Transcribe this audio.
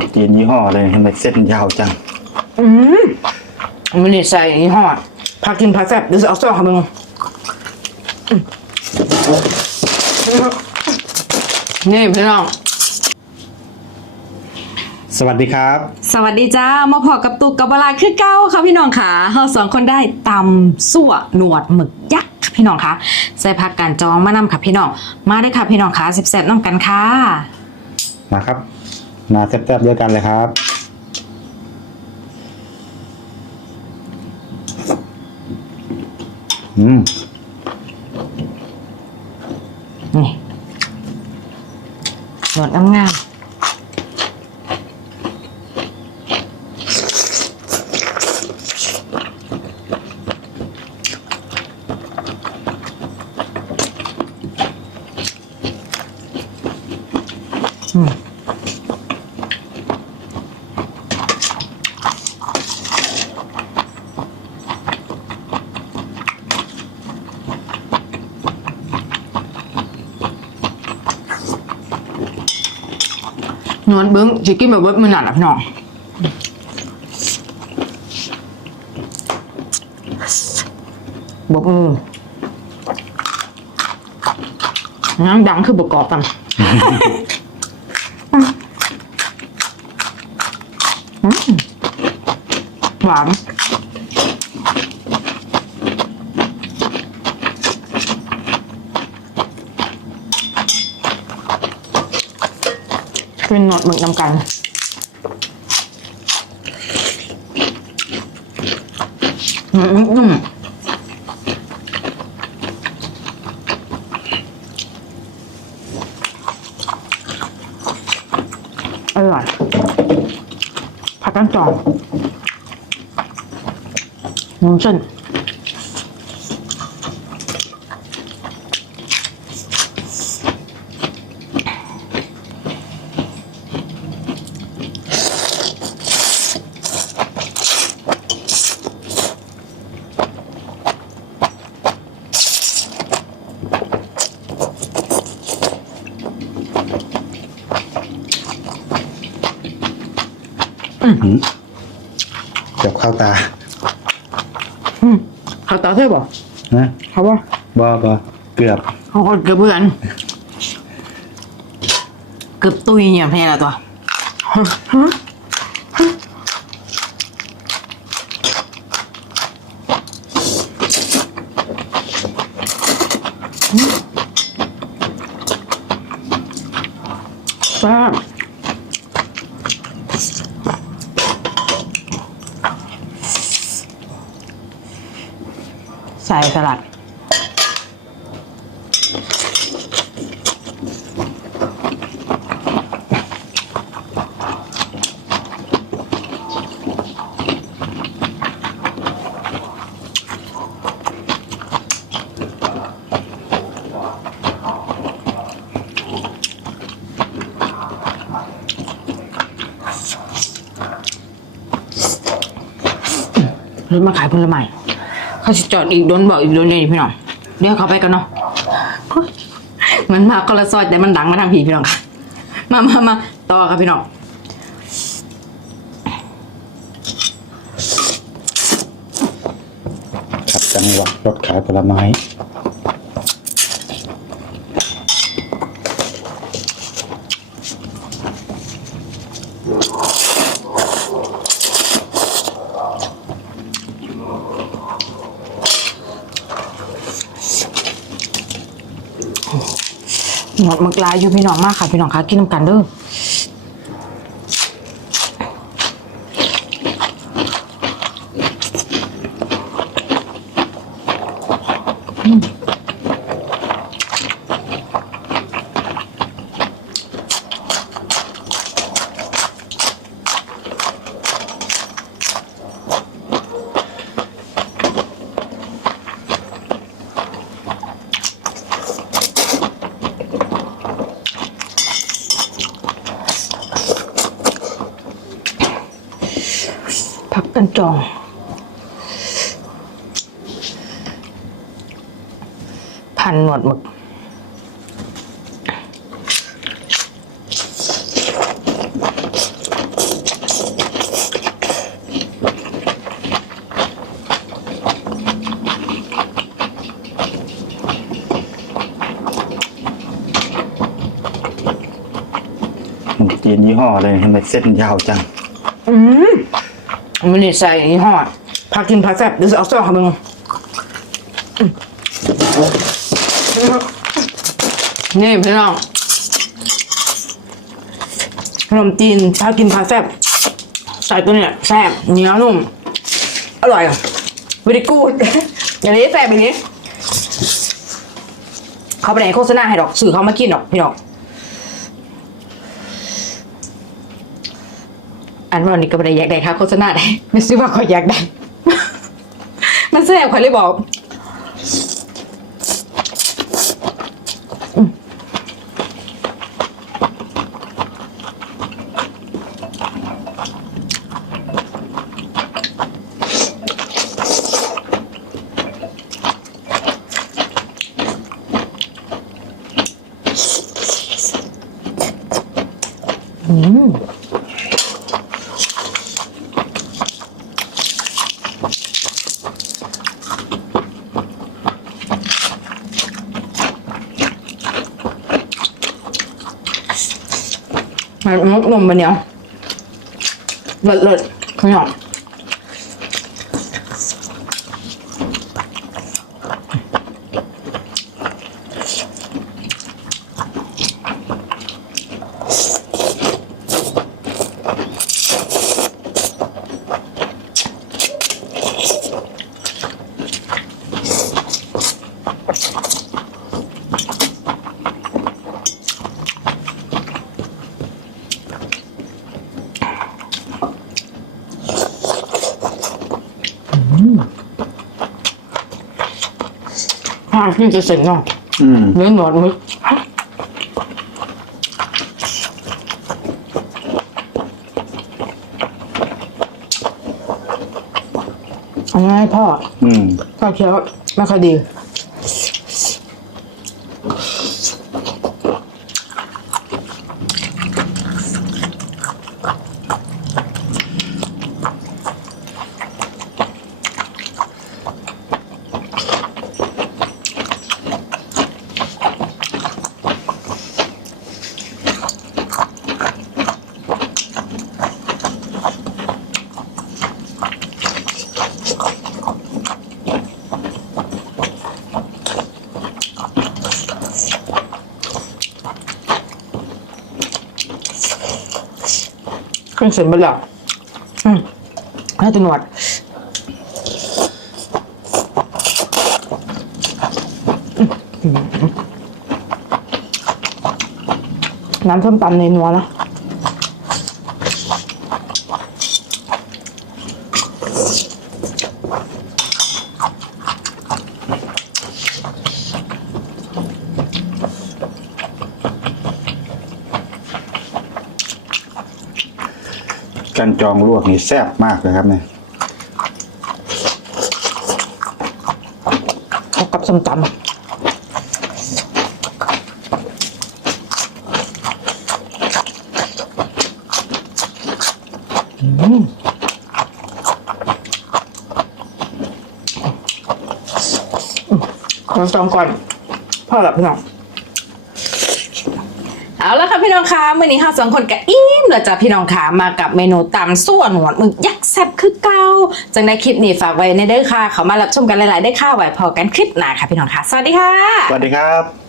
มันจีนยี่ห้อเลยทำไมเส้นยาวจัง อืมมันนี่ใส่ยี่ห้อพากินพาแซ่บเดี๋ยวจะเอาซอสให้มึงอืมนี่พี่น้อง สวัสดีครับ สวัสดีจ้า มาพอกับตุกกับบลาคือเก้าค่ะพี่น้องค่ะเราสองคนได้ตำสั่วหนวดหมึกยักษ์ค่ะพี่น้องค่ะใส่ผักการจองมานำค่ะพี่น้อง มาด้วยค่ะพี่น้องค่ะสิบแสบน้ำกันค่ะ มาครับ มาแซ่บๆด้วยกันเลยครับอืมนี่หนวดงามๆอื มหนวดเบิ้งจะกินแบบเบิ้งมือหนัดอะพี่น้องบอกมือน้ำดังคือประกอบกันอืมหวาน เป็นหนวดหมึกนำกัน อืมอืมอร่อยผักกันจองน้ำเส้น เกือบเข้าตาอืมเขาต่อเท่บอกนะเขาว่าบอบอเกือบเขาก็เกือบเพื่อนเกือบตุยเนี่ยเพลละตัวป้า ส่สลัด รถมาขายผลไม้ เขาจะจอดอีกโดนบอกอีกโดนเลยพี่น้องเดี๋ยวเขาไปกันเนาะเหมือนมาคนละซอยแต่มันดังมาทางผีพี่น้องค่ะ มามามาต่อครับพี่น้องขับจังหวะรถขายผลไม้ หมดมักลายอยู่พี่น้องมากค่ะพี่น้องค่ะกินน้ำกันเด้อ กันจองพันหนวดหมึกจีนยี่ห้อเลยทำไมเส้นยาวจัง อืม มันนี่ใส่ยี่ห้อผักกินผักแซ่บเดี๋ยวจะเอาซองให้มึงนี่พี่น้องขนมจีนผักกินผักแซ่บใส่ตัวเนี้ยแซ่บเหนียวนุ่ม อร่อยอะวิดีกูดอย่างนี้แซ่บอย่างนี้ เขาไปไหนโฆษณาให้ดอกสื่อเขามากินดอกพี่ดอก อันวันนี้ก็ไม่ได้อยากได้ค่ะโฆษณาได้ไม่ซื้อว่าขออยากได้ มันแซ่บขอเลยบอกอืม มันมุกนมมันเนี้ยเลิศเลิศขยอม อ่าที่จะเสร็จเนาะอืมเนื้อหนวดมึกเอาง่ายพ่ออืม พ่อเคี้ยวไม่ค่อยดี ขึ้นเสร็จไปแล้วอืมให้ตัวหนวดน้ำส้มตำในนัวนะ กันจองลวกนี่แซ่บมากเลยครับเนี่ยเข้ากับส้มตำอืมขอจองก่อนพ่อหลับพี่น้อง เอาละค่ะพี่น้องคะมื่อนี้ค่ะสองคนกับอิ่มแล้วจ้ะพี่น้องคะมากับเมนูตำส่วนหนวดหมึกยักษ์แซ่บคือเก่าจังได้คลิปนี้ฝากไว้ในเด้อค่ะ เขามารับชมกันหลายๆได้อค่ะไว้พอกันคลิปหน้าค่ะพี่น้องคะสวัสดีค่ะ สวัสดีครับ